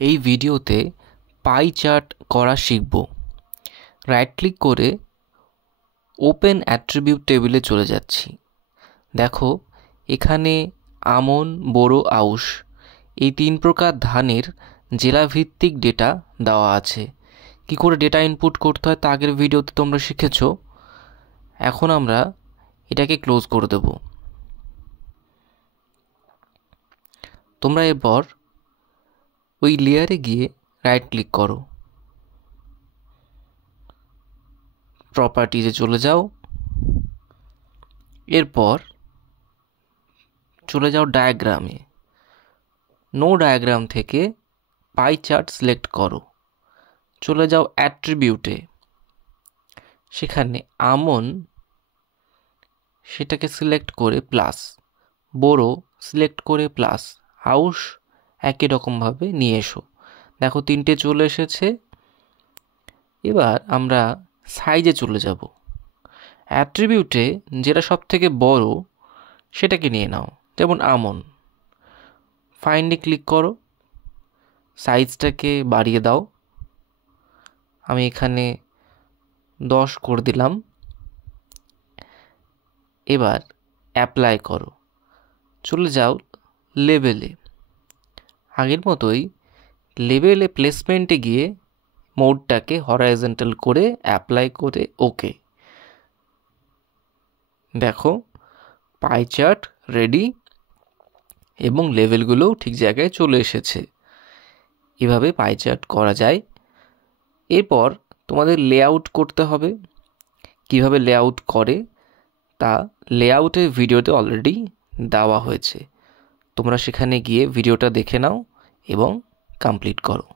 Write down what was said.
এই ভিডিওতে pie chart করা শিখব। রাইট ক্লিক করে ওপেন অ্যাট্রিবিউট টেবিলে চলে যাচ্ছি। দেখো এখানে আমন, বোরো, আউশ এই 3 প্রকার ধানের জেলাভিত্তিক ডেটা দেওয়া আছে। কি করে ডেটা ইনপুট করতে হয় তা আগের ভিডিওতে তোমরা শিখেছ। এখন আমরা এটাকে ক্লোজ করে দেব। তোমরা এরপর ওই লেয়ারে গিয়ে রাইট ক্লিক করো, প্রপার্টিজে চলে যাও, এরপর চলে যাও ডায়াগ্রামে। নো ডায়াগ্রাম থেকে পাই চার্ট সিলেক্ট করো, চলে যাও অ্যাট্রিবিউটে, সেখানে আমন সেটাকে সিলেক্ট করে প্লাস, বোরো সিলেক্ট করে প্লাস, আউশ একই রকমভাবে নিয়ে এসো। দেখো 3টে চলে এসেছে। এবার আমরা সাইজে চলে যাব। অ্যাট্রিবিউটে যেটা সব থেকে বড় সেটাকে নিয়ে নাও, যেমন আমন। ফাইন্ডে ক্লিক করো, সাইজটাকে বাড়িয়ে দাও। আমি এখানে 10 করে দিলাম। এবার অ্যাপ্লাই করো, চলে যাও লেবেলে। আগের মতোই লেবেলে প্লেসমেন্টে গিয়ে মোডটাকে হরাইজন্টাল করে অ্যাপ্লাই করে ওকে। দেখো পাই চার্ট রেডি এবং লেভেলগুলোও ঠিক জায়গায় চলে এসেছে। এভাবে পাই চার্ট করা যায়। এরপর তোমাদের লেআউট করতে হবে। কিভাবে লেআউট করে তা লেআউটের ভিডিওতে অলরেডি দেওয়া হয়েছে। তোমরা সেখানে গিয়ে ভিডিওটা দেখে নাও এবং কমপ্লিট করো।